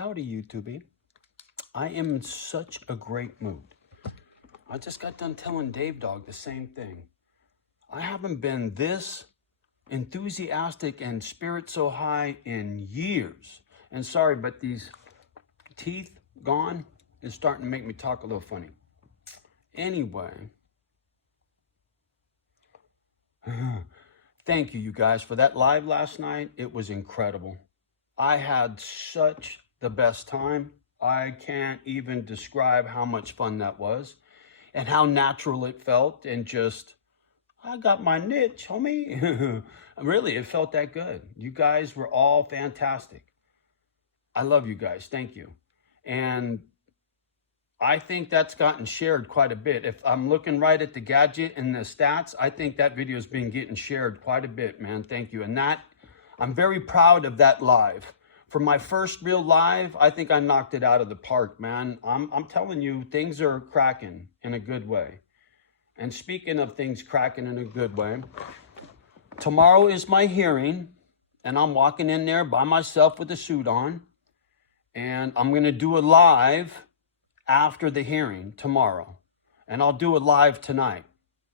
Howdy, YouTube. I am in such a great mood. I just got done telling Dave Dog the same thing. I haven't been this enthusiastic and spirit so high in years. And sorry, but these teeth gone is starting to make me talk a little funny. Anyway, thank you guys for that live last night. It was incredible. I had such the best time. I can't even describe how much fun that was and how natural it felt, and just, I got my niche, homie. Really, it felt that good. You guys were all fantastic. I love you guys. Thank you. And I think that's gotten shared quite a bit. If I'm looking right at the gadget and the stats, I think that video has been getting shared quite a bit, man. Thank you. And that, I'm very proud of that live. For my first real live, I think I knocked it out of the park, man. I'm telling you, things are cracking in a good way. And speaking of things cracking in a good way, tomorrow is my hearing, and I'm walking in there by myself with a suit on, and I'm going to do a live after the hearing tomorrow, and I'll do a live tonight,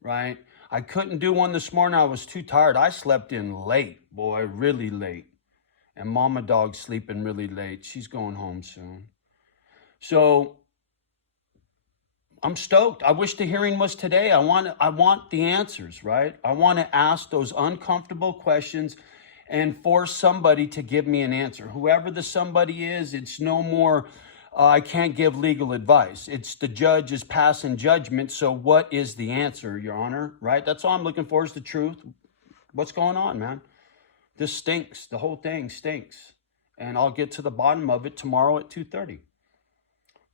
right? I couldn't do one this morning. I was too tired. I slept in late, boy, really late. And Mama Dog's sleeping really late. She's going home soon. So I'm stoked. I wish the hearing was today. I want the answers, right? I want to ask those uncomfortable questions and force somebody to give me an answer. Whoever the somebody is, it's no more, I can't give legal advice. It's the judge is passing judgment. So what is the answer, Your Honor, right? That's all I'm looking for, is the truth. What's going on, man? This stinks. The whole thing stinks. And I'll get to the bottom of it tomorrow at 2:30.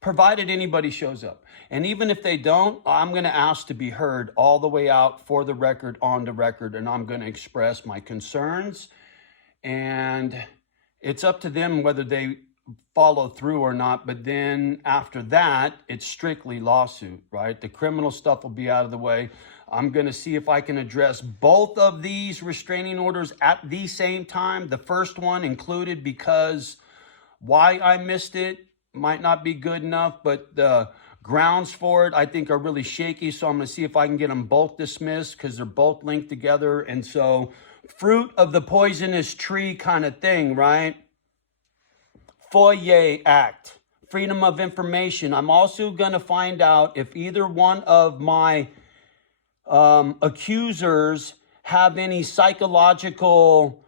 Provided anybody shows up. And even if they don't, I'm going to ask to be heard all the way out, for the record, on the record, and I'm going to express my concerns. And it's up to them whether they follow through or not. But then after that, it's strictly lawsuit, right? The criminal stuff will be out of the way. I'm going to see if I can address both of these restraining orders at the same time. The first one included, because why I missed it might not be good enough, but the grounds for it I think are really shaky. So I'm going to see if I can get them both dismissed, because they're both linked together. And so, fruit of the poisonous tree kind of thing, right? FOIA Act, Freedom of Information. I'm also going to find out if either one of my accusers have any psychological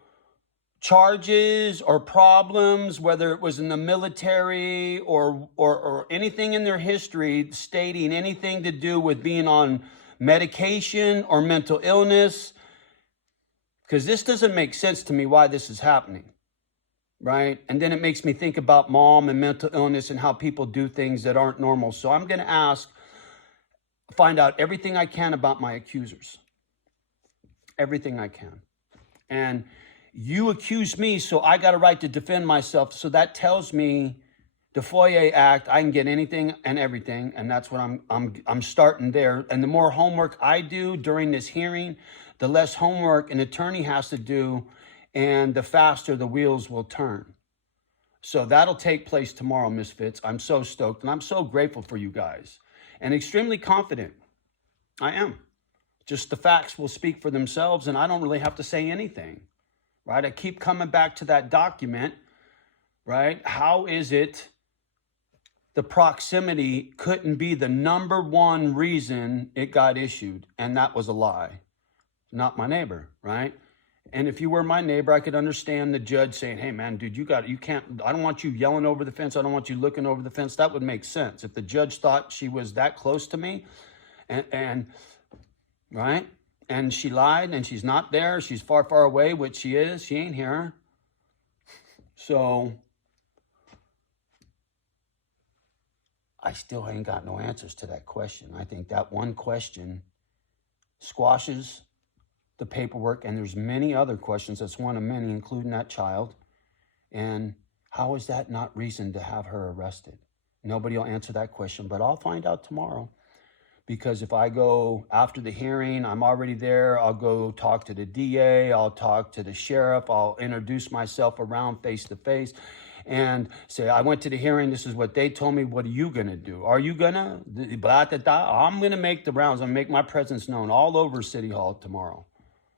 charges or problems, whether it was in the military or anything in their history stating anything to do with being on medication or mental illness. Because this doesn't make sense to me why this is happening, right? And then it makes me think about mom and mental illness and how people do things that aren't normal. So I'm going to find out everything I can about my accusers. Everything I can. And you accuse me, so I got a right to defend myself. So that tells me the FOIA Act, I can get anything and everything, and that's what I'm starting there. And the more homework I do during this hearing, the less homework an attorney has to do, and the faster the wheels will turn. So that'll take place tomorrow, Misfits. I'm so stoked, and I'm so grateful for you guys. And extremely confident. I am. Just the facts will speak for themselves, and I don't really have to say anything, right? I keep coming back to that document, right? How is it the proximity couldn't be the number one reason it got issued? And that was a lie. Not my neighbor, right? And if you were my neighbor, I could understand the judge saying, hey, man, dude, you can't, I don't want you yelling over the fence. I don't want you looking over the fence. That would make sense. If the judge thought she was that close to me and right? And she lied and she's not there. She's far, far away, which she is. She ain't here. So I still ain't got no answers to that question. I think that one question squashes the paperwork, and there's many other questions. That's one of many, including that child. And how is that not reason to have her arrested? Nobody will answer that question, but I'll find out tomorrow. Because if I go after the hearing, I'm already there. I'll go talk to the DA. I'll talk to the sheriff. I'll introduce myself around face to face and say, I went to the hearing. This is what they told me. What are you going to do? Are you going to? I'm going to make the rounds. I'm going to make my presence known all over City Hall tomorrow.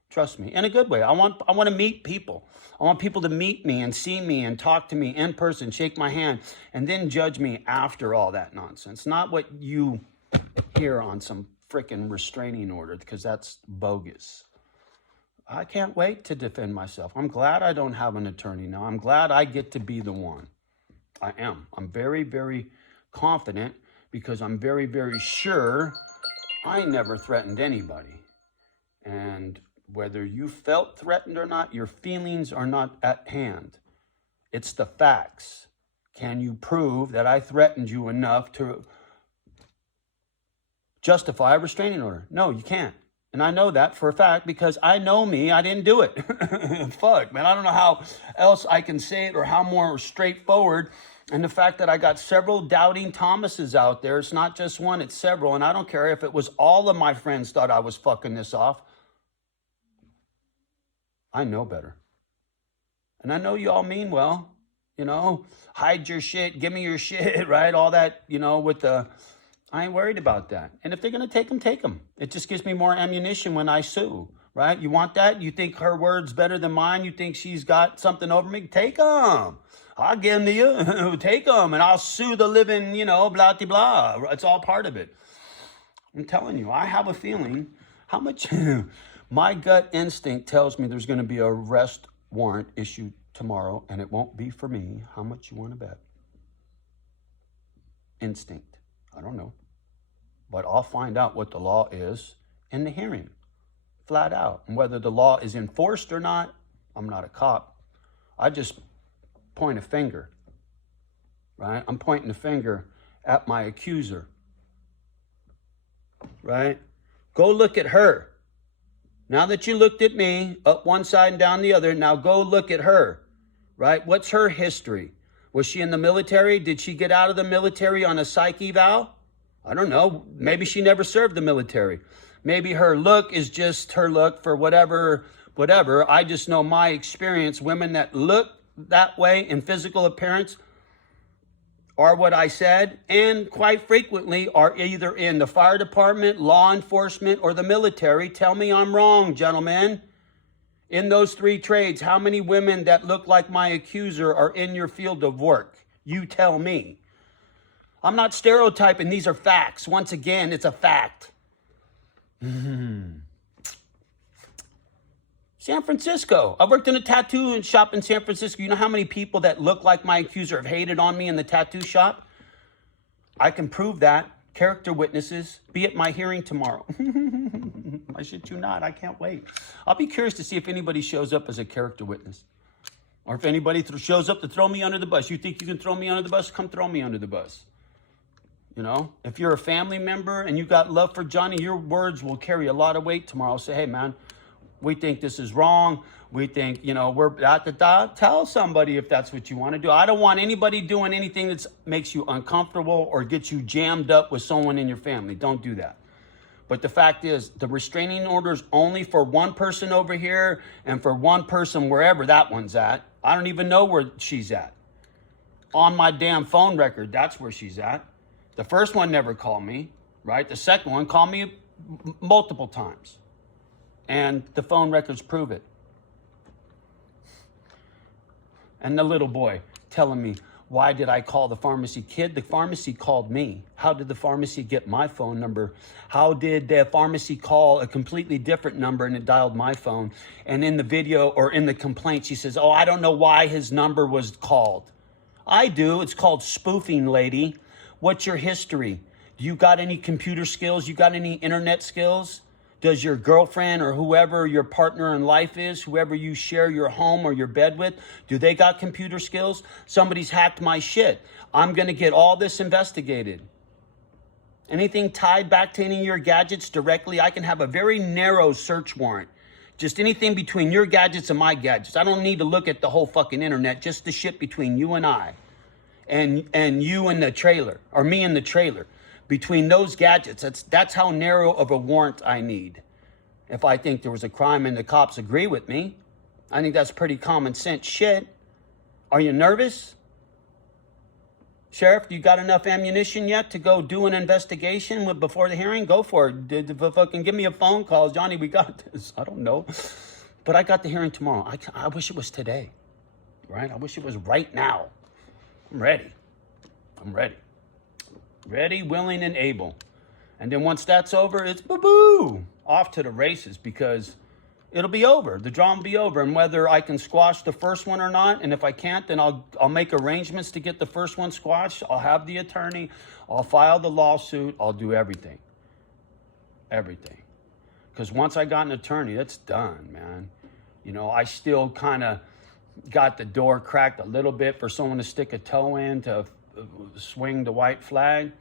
Trust me, in a good way. I want to meet people. I want people to meet me and see me and talk to me in person, shake my hand, and then judge me after all that nonsense. Not what you hear on some freaking restraining order, because that's bogus. I can't wait to defend myself. I'm glad I don't have an attorney now. I'm glad I get to be the one. I am. I'm very, very confident because I'm very, very sure I never threatened anybody. And whether you felt threatened or not, your feelings are not at hand. It's the facts. Can you prove that I threatened you enough to justify a restraining order? No, you can't. And I know that for a fact because I know me, I didn't do it. Fuck, man, I don't know how else I can say it or how more straightforward. And the fact that I got several doubting Thomases out there, it's not just one, it's several. And I don't care if it was all of my friends thought I was fucking this off. I know better. And I know you all mean well, hide your shit, give me your shit, right? All that, with the... I ain't worried about that. And if they're going to take them, take them. It just gives me more ammunition when I sue, right? You want that? You think her word's better than mine? You think she's got something over me? Take them. I'll give them to you. Take them. And I'll sue the living, blah, blah, blah. It's all part of it. I'm telling you, I have a feeling how much my gut instinct tells me there's going to be an arrest warrant issued tomorrow, and it won't be for me. How much you want to bet? Instinct. I don't know. But I'll find out what the law is in the hearing, flat out. And whether the law is enforced or not, I'm not a cop. I just point a finger, right? I'm pointing the finger at my accuser, right? Go look at her. Now that you looked at me, up one side and down the other, now go look at her, right? What's her history? Was she in the military? Did she get out of the military on a psych eval? I don't know. Maybe she never served the military. Maybe her look is just her look for whatever. I just know my experience. Women that look that way in physical appearance are what I said, and quite frequently are either in the fire department, law enforcement, or the military. Tell me I'm wrong, gentlemen. In those three trades, how many women that look like my accuser are in your field of work? You tell me. I'm not stereotyping. These are facts. Once again, it's a fact. San Francisco. I worked in a tattoo shop in San Francisco. You know how many people that look like my accuser have hated on me in the tattoo shop? I can prove that. Character witnesses. Be at my hearing tomorrow. I shit you not. I can't wait. I'll be curious to see if anybody shows up as a character witness. Or if anybody shows up to throw me under the bus. You think you can throw me under the bus? Come throw me under the bus. If you're a family member and you got love for Johnny, your words will carry a lot of weight tomorrow. Say, hey, man, we think this is wrong. We think, we're tell somebody if that's what you want to do. I don't want anybody doing anything that makes you uncomfortable or gets you jammed up with someone in your family. Don't do that. But the fact is, the restraining order is only for one person over here and for one person wherever that one's at. I don't even know where she's at. On my damn phone record, that's where she's at. The first one never called me, right? The second one called me multiple times. And the phone records prove it. And the little boy telling me, why did I call the pharmacy? Kid, the pharmacy called me. How did the pharmacy get my phone number? How did the pharmacy call a completely different number and it dialed my phone? And in the video or in the complaint, she says, I don't know why his number was called. I do. It's called spoofing, lady. What's your history? Do you got any computer skills? You got any internet skills? Does your girlfriend or whoever your partner in life is, whoever you share your home or your bed with, do they got computer skills? Somebody's hacked my shit. I'm going to get all this investigated. Anything tied back to any of your gadgets directly, I can have a very narrow search warrant. Just anything between your gadgets and my gadgets. I don't need to look at the whole fucking internet, just the shit between you and I. And you and the trailer, or me and the trailer. Between those gadgets, that's how narrow of a warrant I need. If I think there was a crime and the cops agree with me, I think that's pretty common sense shit. Are you nervous? Sheriff, you got enough ammunition yet to go do an investigation before the hearing? Go for it. Fucking give me a phone call. Johnny, we got this. I don't know. But I got the hearing tomorrow. I wish it was today, right? I wish it was right now. I'm ready. I'm ready. Ready, willing, and able. And then once that's over, it's boo-boo. Off to the races, because it'll be over. The drama will be over. And whether I can squash the first one or not, and if I can't, then I'll make arrangements to get the first one squashed. I'll have the attorney. I'll file the lawsuit. I'll do everything. Everything. Because once I got an attorney, that's done, man. You know, I still kind of got the door cracked a little bit for someone to stick a toe in to swing the white flag.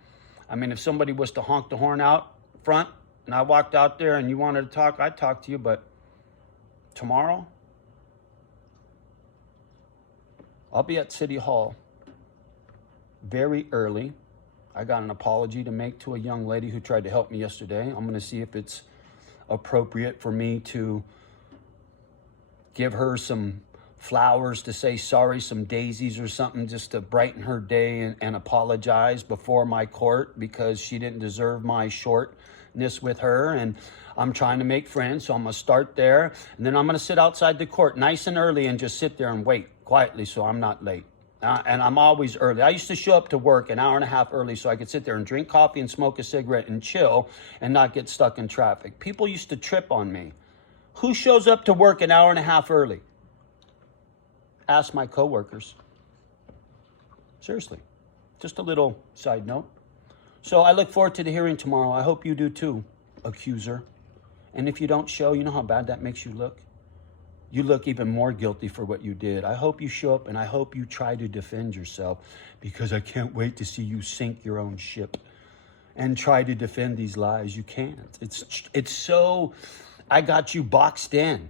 I mean, if somebody was to honk the horn out front and I walked out there and you wanted to talk, I'd talk to you. But tomorrow, I'll be at City Hall very early. I got an apology to make to a young lady who tried to help me yesterday. I'm going to see if it's appropriate for me to give her some flowers to say sorry, some daisies or something, just to brighten her day and apologize before my court, because she didn't deserve my shortness with her. And I'm trying to make friends, so I'm going to start there. And then I'm going to sit outside the court nice and early and just sit there and wait quietly so I'm not late. And I'm always early. I used to show up to work an hour and a half early so I could sit there and drink coffee and smoke a cigarette and chill and not get stuck in traffic. People used to trip on me. Who shows up to work an hour and a half early? Ask my coworkers. Seriously. Just a little side note. So I look forward to the hearing tomorrow. I hope you do too, accuser. And if you don't show, you know how bad that makes you look? You look even more guilty for what you did. I hope you show up, and I hope you try to defend yourself, because I can't wait to see you sink your own ship and try to defend these lies. You can't. It's so, I got you boxed in.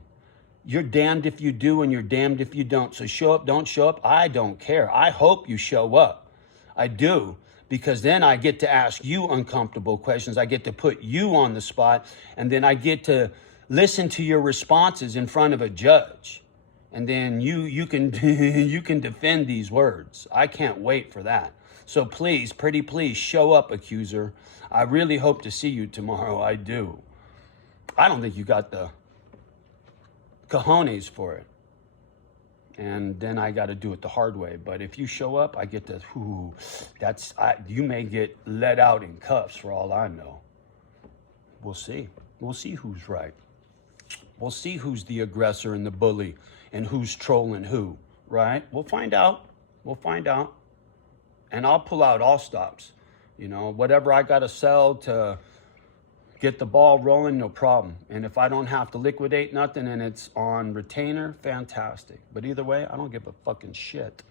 You're damned if you do and you're damned if you don't. So show up, don't show up, I don't care. I hope you show up. I do. Because then I get to ask you uncomfortable questions. I get to put you on the spot. And then I get to listen to your responses in front of a judge. And then you can you can defend these words. I can't wait for that. So please, pretty please, show up, accuser. I really hope to see you tomorrow. I do. I don't think you got the cojones for it. And then I got to do it the hard way. But if you show up, I get to, you may get let out in cuffs for all I know. We'll see. We'll see who's right. We'll see who's the aggressor and the bully and who's trolling who, right? We'll find out. We'll find out. And I'll pull out all stops. You know, whatever I got to sell to get the ball rolling, no problem. And if I don't have to liquidate nothing and it's on retainer, fantastic. But either way, I don't give a fucking shit.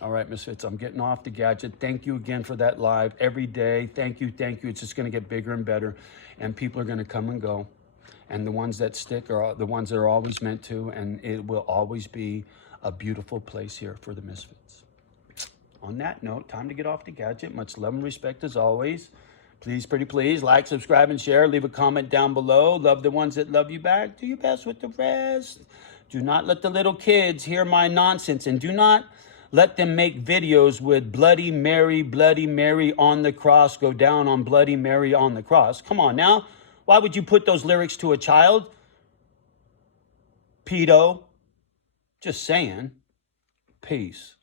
All right, Misfits, I'm getting off the gadget. Thank you again for that live every day. Thank you, thank you. It's just going to get bigger and better. And people are going to come and go. And the ones that stick are the ones that are always meant to. And it will always be a beautiful place here for the Misfits. On that note, time to get off the gadget. Much love and respect as always. Please, pretty please, like, subscribe, and share. Leave a comment down below. Love the ones that love you back. Do your best with the rest. Do not let the little kids hear my nonsense. And do not let them make videos with Bloody Mary on the cross. Go down on Bloody Mary on the cross. Come on now. Why would you put those lyrics to a child? Pedo. Just saying. Peace.